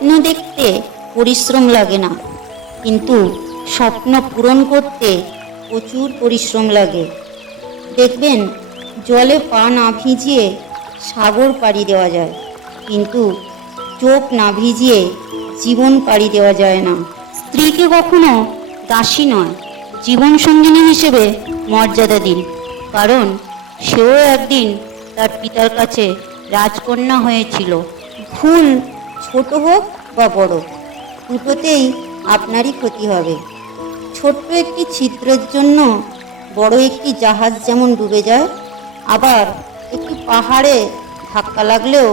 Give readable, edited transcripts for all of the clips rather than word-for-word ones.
স্বপ্ন দেখতে পরিশ্রম লাগে না, কিন্তু স্বপ্ন পূরণ করতে প্রচুর পরিশ্রম লাগে। দেখবেন জলে পা না ভিজিয়ে সাগর পাড়ি দেওয়া যায়, কিন্তু চোখ না ভিজিয়ে জীবন পাড়ি দেওয়া যায় না। স্ত্রীকে কখনো দাসী নয়, জীবন সঙ্গিনী হিসেবে মর্যাদা দিন, কারণ সেও একদিন তার পিতার কাছে রাজকন্যা হয়েছিল। ভুল ছোট হোক বা বড়, দুটোতেই আপনারই ক্ষতি হবে। ছোট্ট একটি ছিদ্রের জন্য বড় একটি জাহাজ যেমন ডুবে যায়, আবার একটি পাহাড়ে ধাক্কা লাগলেও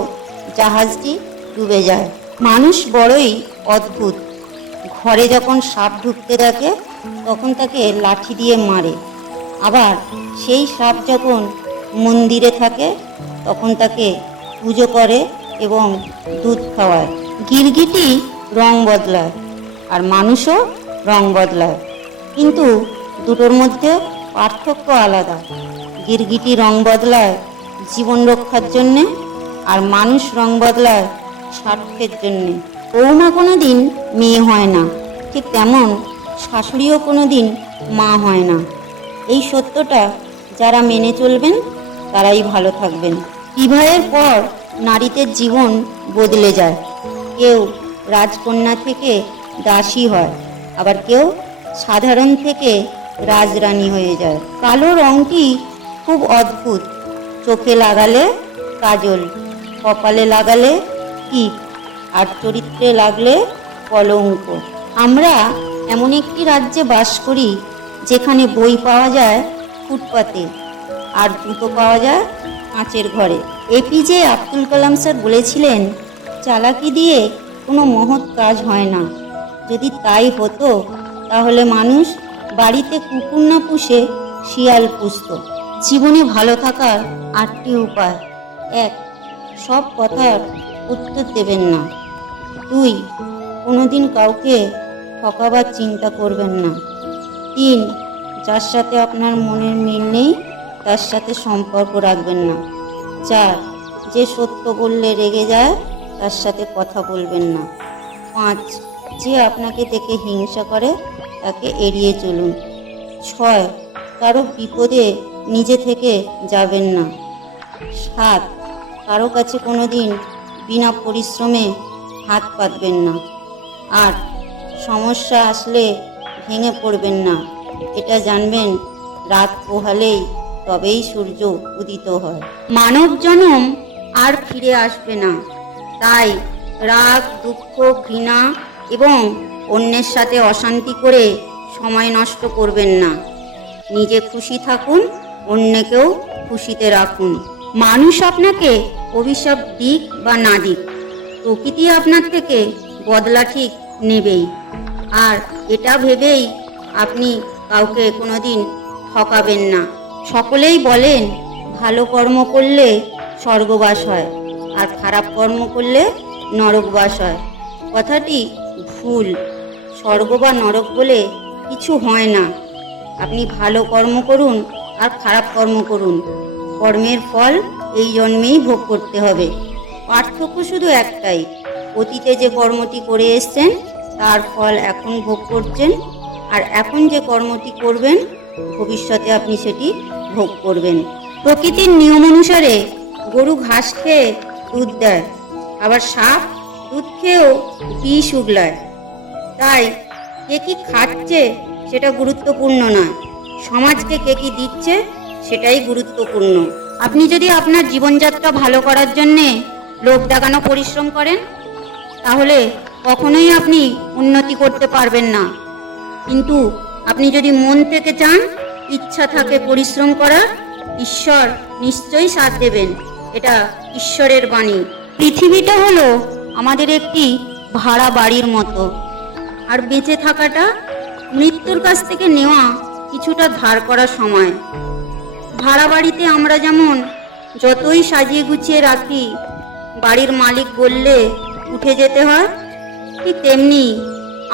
জাহাজটি ডুবে যায়। মানুষ বড়ই অদ্ভুত। ঘরে যখন সাপ ঢুকতে দেখে তখন তাকে লাঠি দিয়ে মারে, আবার সেই সাপ যখন মন্দিরে থাকে তখন তাকে পুজো করে এবং দুধ খাওয়ায়। গিরগিটি রং বদলায় আর মানুষও রং বদলায়, কিন্তু দুটোর মধ্যে পার্থক্য আলাদা। গিরগিটি রং বদলায় জীবন রক্ষার জন্যে, আর মানুষ রং বদলায় স্বার্থের জন্যে। বৌমা কোনো দিন মেয়ে হয় না, ঠিক তেমন শাশুড়িও কোনো দিন মা হয় না। এই সত্যটা যারা মেনে চলবেন তারাই ভালো থাকবেন। বিবাহের পর নারীদের জীবন বদলে যায়। কেউ রাজকন্যা থেকে দাসী হয়, আবার কেউ সাধারণ থেকে রাজরানী হয়ে যায়। কালো রঙটি খুব অদ্ভুত। চোখে লাগালে কাজল, কপালে লাগালে টিপ, আর চরিত্রে লাগলে কলঙ্ক। আমরা এমন একটি রাজ্যে বাস করি যেখানে বই পাওয়া যায় ফুটপাতে আর জুতো পাওয়া যায় কাঁচের ঘরে। এপিজে আব্দুল কালাম স্যার বলেছিলেন, চালাকি দিয়ে কোনো মহৎ কাজ হয় না। যদি তাই হতো তাহলে মানুষ বাড়িতে কুকুর না পুষে শিয়াল পুষত। জীবনে ভালো থাকার 8টি উপায়। 1. সব কথার উত্তর দেবেন না। 2. কোনোদিন কাউকে ঠকাবার চিন্তা করবেন না। 3. যার সাথে আপনার মনের মিল নেই তার সাথে সম্পর্ক রাখবেন না। 4. যে সত্য বললে রেগে যায় তার সাথে কথা বলবেন না। 5. যে আপনাকে দেখে হিংসা করে তাকে এড়িয়ে চলুন। 6. কারো বিপদে নিজে থেকে যাবেন না। 7. কারো কাছে কোনো দিন বিনা পরিশ্রমে হাত পাতবেন না। 8. সমস্যা আসলে ভেঙে পড়বেন না। এটা জানবেন, রাত পোহালেই তবেই সূর্য উদিত হয়। মানব জনম আর ফিরে আসবে না, তাই রাগ, দুঃখ, ঘৃণা এবং অন্যের সাথে অশান্তি করে সময় নষ্ট করবেন না। নিজে খুশি থাকুন, অন্যকেও খুশিতে রাখুন। মানুষ আপনাকে অভিশাপ দিক বা না দিক, প্রকৃতি আপনার থেকে বদলা ঠিক নেবেই। আর এটা ভেবেই আপনি কাউকে কোনোদিন ঠকাবেন না। সকলেই বলেন ভালো কর্ম করলে স্বর্গবাস হয় আর খারাপ কর্ম করলে নরকবাস হয়। কথাটি ভুল। স্বর্গ বা নরক বলে কিছু হয় না। আপনি ভালো কর্ম করুন আর খারাপ কর্ম করুন, কর্মের ফল এই জন্মেই ভোগ করতে হবে। পার্থক্য শুধু একটাই, অতীতে যে কর্মটি করে এসছেন তার ফল এখন ভোগ করছেন, আর এখন যে কর্মটি করবেন ভবিষ্যতে আপনি সেটি ভোগ করবেন। প্রকৃতির নিয়ম অনুসারে গরু ঘাস খেয়ে দুধ দেয়, আবার সাপ দুধ খেয়েও বিষ উগলায়। তাই কে কি খাচ্ছে সেটা গুরুত্বপূর্ণ নয়, সমাজকে কে কি দিচ্ছে সেটাই গুরুত্বপূর্ণ। আপনি যদি আপনার জীবনযাত্রা ভালো করার জন্যে লোক দেখানো পরিশ্রম করেন তাহলে কখনোই আপনি উন্নতি করতে পারবেন না। কিন্তু আপনি যদি মন থেকে চান, ইচ্ছা থাকে পরিশ্রম করার, ঈশ্বর নিশ্চয়ই সাথ দেবেন। এটা ঈশ্বরের বাণী। পৃথিবীটা হলো আমাদের একটি ভাড়া বাড়ির মতো, আর বেঁচে থাকাটা মৃত্যুর কাছ থেকে নেওয়া কিছুটা ধার করা সময়। ভাড়া বাড়িতে আমরা যেমন যতই সাজিয়ে গুছিয়ে রাখি বাড়ির মালিক বললে উঠে যেতে হয়, ঠিক তেমনি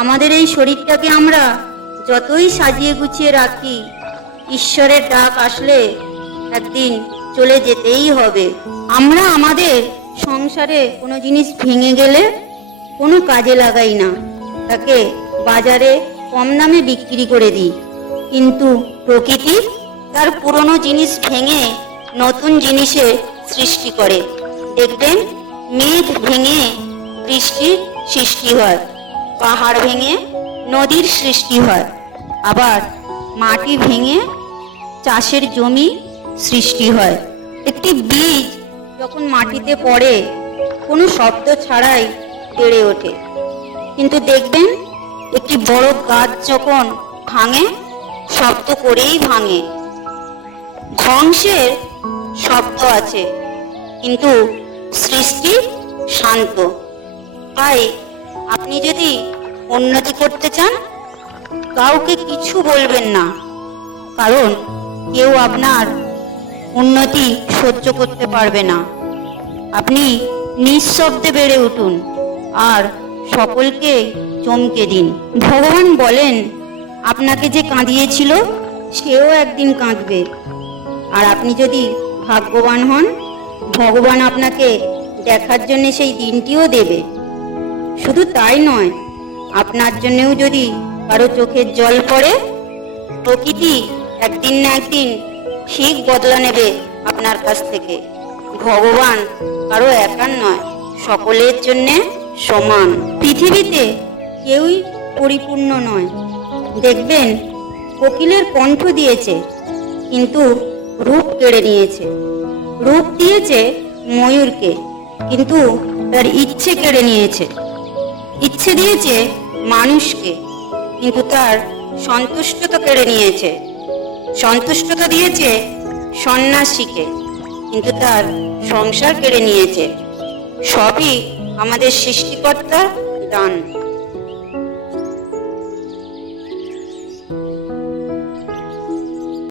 আমাদের এই শরীরটাকে আমরা যতই সাজিয়ে গুছিয়ে রাখি, ঈশ্বরের ডাক আসলে একদিন চলে যেতেই হবে। আমরা আমাদের সংসারে কোনো জিনিস ভেঙে গেলে কোনো কাজে লাগাই না, তাকে বাজারে কম দামে বিক্রি করে দিই। কিন্তু প্রকৃতি তার পুরনো জিনিস ভেঙে নতুন জিনিসের সৃষ্টি করে। দেখবেন মেঘ ভেঙে বৃষ্টির সৃষ্টি হয়, পাহাড় ভেঙে নদীর সৃষ্টি হয়, আবার মাটি ভেঙে চাষের জমি সৃষ্টি হয়। একটি বীজ যখন মাটিতে পড়ে কোনো শব্দ ছাড়াই বেড়ে ওঠে, কিন্তু দেখবেন একটি বড় গাছ যখন ভাঙে শব্দ করেই ভাঙে। ধ্বংসের শব্দ আছে, কিন্তু সৃষ্টি শান্ত। তাই আপনি যদি উন্নতি করতে চান, কাউকে কিছু বলবেন না, কারণ কেউ আপনার উন্নতি সহ্য করতে পারবে না। আপনি নিঃশব্দে বেড়ে উঠুন আর সকলকে চমকে দিন। ভগবান বলেন, আপনাকে যে কাঁদিয়েছিল সেও একদিন কাঁদবে। আর আপনি যদি ভাগ্যবান হন, ভগবান আপনাকে দেখার জন্য সেই দিনটিও দেবে। শুধু তাই নয়, আপনার জন্যও যদি কারো চোখের জল পড়ে, প্রকৃতি একদিন না একদিন ঠিক বদলা নেবে আপনার কাছ থেকে। ভগবান কারো একার নয়, সকলের জন্য সমান। পৃথিবীতে কেউই পরিপূর্ণ নয়। দেখবেন কোকিলের কণ্ঠ দিয়েছে, কিন্তু রূপ কেড়ে নিয়েছে। রূপ দিয়েছে ময়ূরকে, কিন্তু তার ইচ্ছে কেড়ে নিয়েছে। ইচ্ছে দিয়েছে মানুষকে, কিন্তু তার সন্তুষ্টতা কেড়ে নিয়েছে। সন্তুষ্টতা দিয়েছে সন্ন্যাসীকে, কিন্তু তার সংসার কেড়ে নিয়েছে। সবই আমাদের সৃষ্টিকর্তার দান।